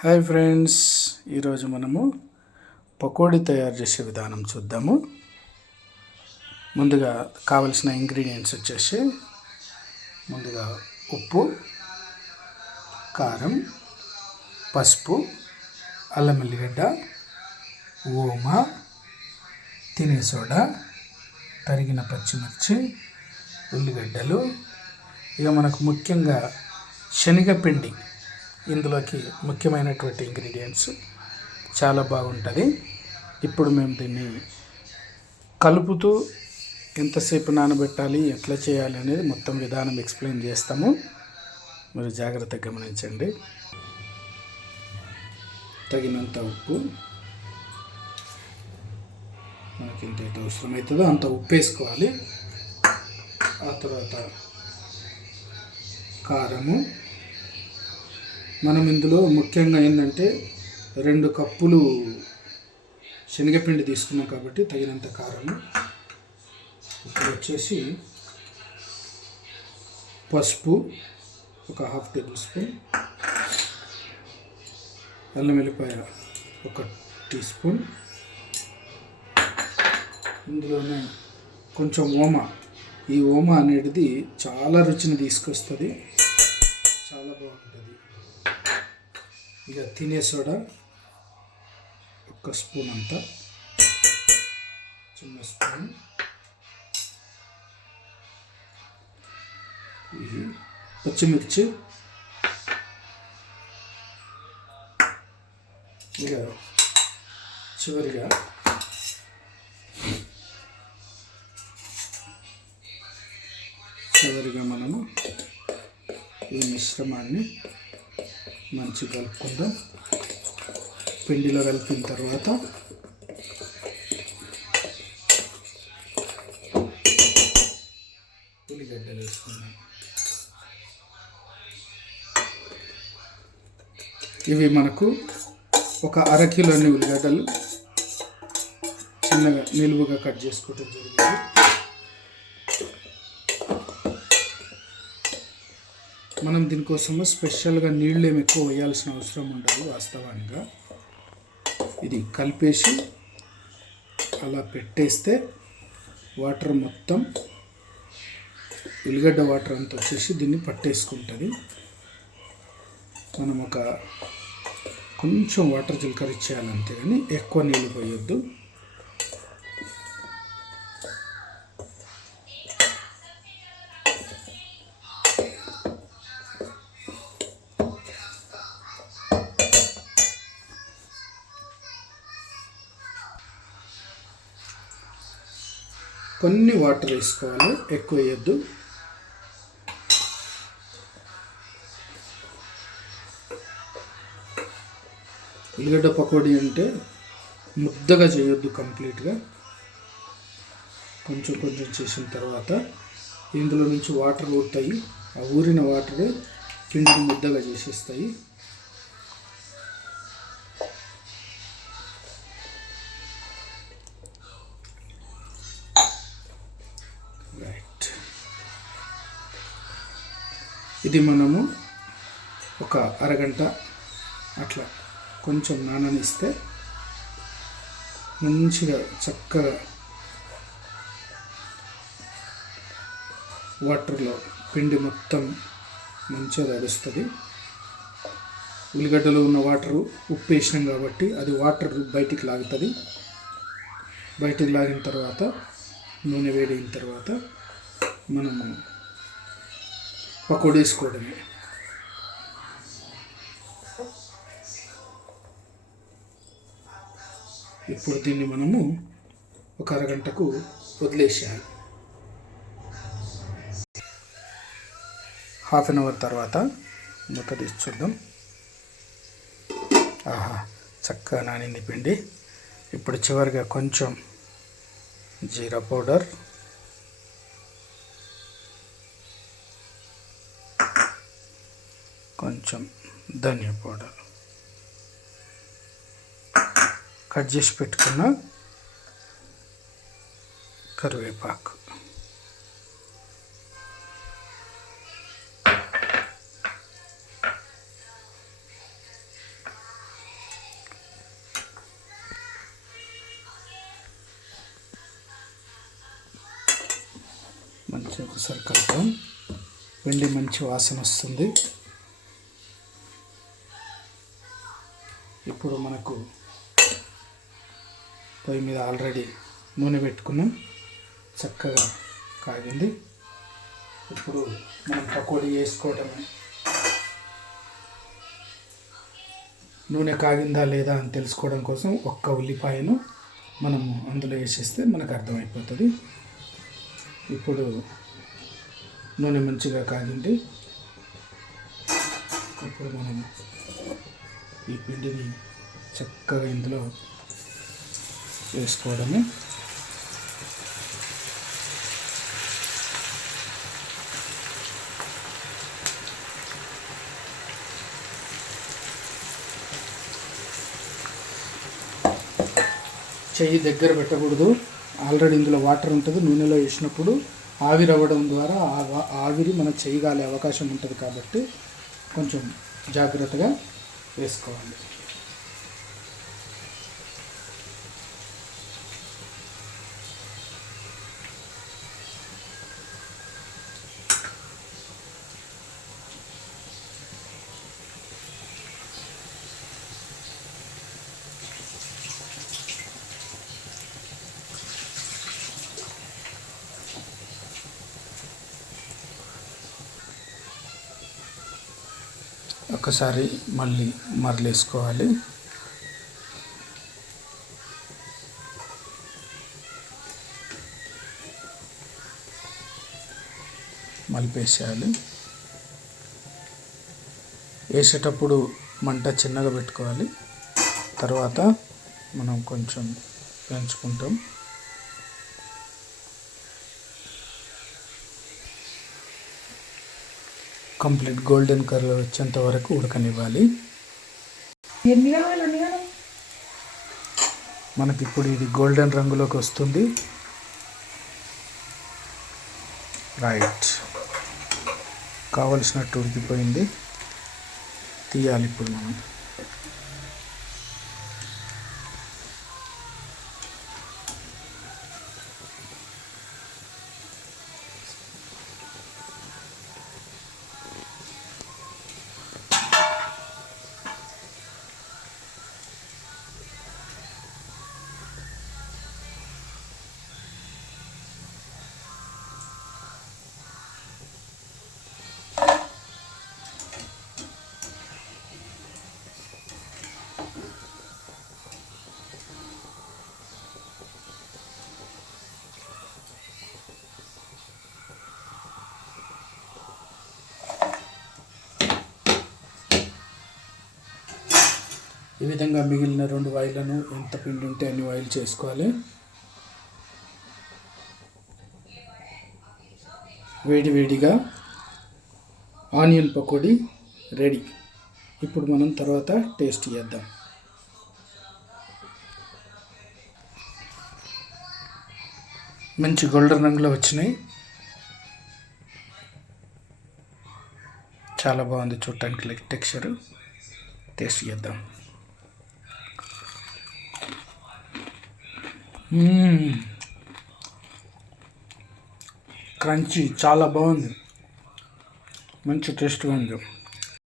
Hi friends, ఈరోజు మనము పకోడీ తయారు చేసే విధానం చూద్దాము. ముందుగా కావలసిన ఇంగ్రీడియంట్స్ వచ్చేసి ముందుగా ఉప్పు, కారం, పసుపు, అల్లం ఎల్లిగడ్డ, ఓమా, తినే సోడా, తరిగిన పచ్చిమిర్చి, ఉల్లిగడ్డలు. ఇక మనకు ముఖ్యంగా శనగపిండి ఇందులోకి ముఖ్యమైనటువంటి ఇంగ్రీడియంట్స్. చాలా బాగుంటుంది. ఇప్పుడు మేము దీన్ని కలుపుతూ ఎంతసేపు నానబెట్టాలి, ఎట్లా చేయాలి అనేది మొత్తం విధానం ఎక్స్ప్లెయిన్ చేస్తాము. మీరు జాగ్రత్తగా గమనించండి. తగినంత ఉప్పు, మనకి ఎంతైతే అవసరమవుతుందో అంత ఉప్పు వేసుకోవాలి. ఆ తర్వాత కారము. మనం ఇందులో ముఖ్యంగా ఏంటంటే 2 కప్పులు శనగపిండి తీసుకున్నాం కాబట్టి తగినంత కారము. ఇప్పుడు వచ్చేసి పసుపు ఒక 1/2 టేబుల్ స్పూన్, అల్లం వెల్లిపాయ 1 టీ స్పూన్, ఇందులోనే కొంచెం ఓమా. ఈ ఓమా అనేది చాలా రుచిని తీసుకొస్తుంది, చాలా బాగుంటుంది. ఇక తినే సోడా 1 స్పూన్ అంతా, చిన్న స్పూన్. పచ్చిమిర్చి, ఇక చివరిగా మనము ఈ మిశ్రమాన్ని మంచిగా కలుపుకుందాం. పిండిలో కలిపిన తర్వాత ఉల్లిగడ్డలు వేసుకుందాం. ఇవి మనకు ఒక 1/2 కిలోని ఉల్లిగడ్డలు చిన్నగా నిలువుగా కట్ చేసుకోవడం జరిగింది. మనం దీనికోసము స్పెషల్గా నీళ్ళు ఏమి ఎక్కువ వేయాల్సిన అవసరం ఉండదు. వాస్తవానికి ఇది కలిపేసి అలా పెట్టేస్తే వాటర్ మొత్తం ఉల్లిగడ్డ వాటర్ అంతా వచ్చేసి దీన్ని పట్టేసుకుంటుంది. మనం కొంచెం వాటర్ చిలకరించేయాలి అంతే, కానీ ఎక్కువ నీళ్ళు పోయొద్దు. కొన్ని వాటర్ వేసుకోవాలి, ఎక్కువ వేయద్దు. ఉల్లిగడ్డ పకోడీ అంటే ముద్దగా చేయొద్దు, కంప్లీట్గా కొంచెం కొంచెం చేసిన తర్వాత ఇందులో నుంచి వాటర్ ఊరుతాయి. ఆ ఊరిన వాటరే పిండిని ముద్దగా చేసేస్తాయి. ఇది మనము ఒక అరగంట అట్లా కొంచెం నాననిస్తే మంచిగా చక్కగా వాటర్లో పిండి మొత్తం మంచిగా తడుస్తుంది. ఉల్లిగడ్డలో ఉన్న వాటరు ఉప్పు వేసినాం కాబట్టి అది వాటర్ బయటికి లాగుతుంది. బయటికి లాగిన తర్వాత నూనె వేడైన తర్వాత మనము పకోడీ వేసుకోవడమే. ఇప్పుడు దీన్ని మనము ఒక అరగంటకు వదిలేసేయాలి. 1/2 అవర్ తర్వాత మూత తీసి చూద్దాం. ఆహా, చక్కగా నానింది పిండి. ఇప్పుడు చివరిగా కొంచెం జీరా పౌడర్, కొంచెం ధనియా పౌడర్, కట్ చేసి పెట్టుకున్న కరివేపాకు, ఒకసారి కలుపుతాం. పిండి మంచి వాసన వస్తుంది. ఇప్పుడు మనకు పొయ్యి మీద ఆల్రెడీ నూనె పెట్టుకున్నాం, చక్కగా కాగింది. ఇప్పుడు మనం పకోడీ వేసుకోవటమే. నూనె కాగిందా లేదా అని తెలుసుకోవడం కోసం ఒక్క ఉల్లిపాయను మనము అందులో వేసేస్తే మనకు అర్థమైపోతుంది. ఇప్పుడు నూనె మంచిగా కాగింది. ఇప్పుడు మనం ఈ పిండిని చక్కగా ఇందులో వేసుకోవడమే. చెయ్యి దగ్గర పెట్టకూడదు. ఆల్రెడీ ఇందులో వాటర్ ఉంటుంది. నూనెలో వేసినప్పుడు ఆవిరి అవ్వడం ద్వారా ఆవిరి మన చెయ్యి కాలే అవకాశం ఉంటుంది కాబట్టి కొంచెం జాగ్రత్తగా వేసుకోవాలి. ఒకసారి మళ్ళీ మరలేసుకోవాలి. మలిపేసేయాలి. వేసేటప్పుడు మంట చిన్నగా పెట్టుకోవాలి. తర్వాత మనం కొంచెం పెంచుకుంటాం. కంప్లీట్ గోల్డెన్ కలర్ వచ్చేంత వరకు ఉడకనివ్వాలి. మనకి ఇప్పుడు ఇది గోల్డెన్ రంగులోకి వస్తుంది. రైట్, కావలసినట్టు ఉడికిపోయింది. తీయాలి ఇప్పుడు మనం. ఈ విధంగా మిగిలిన 2 వాయిలను ఎంత పిండి ఉంటే అన్ని వాయిలు చేసుకోవాలి. వేడివేడిగా ఆనియన్ పకోడీ రెడీ. ఇప్పుడు మనం తర్వాత టేస్ట్ చేద్దాం. మంచి గోల్డెన్ రంగులో వచ్చినాయి. చాలా బాగుంది చూడటానికి టెక్స్చర్. టేస్ట్ చేద్దాం. క్రంచీ చాలా బాగుంది. మంచి టేస్ట్గా ఉంది.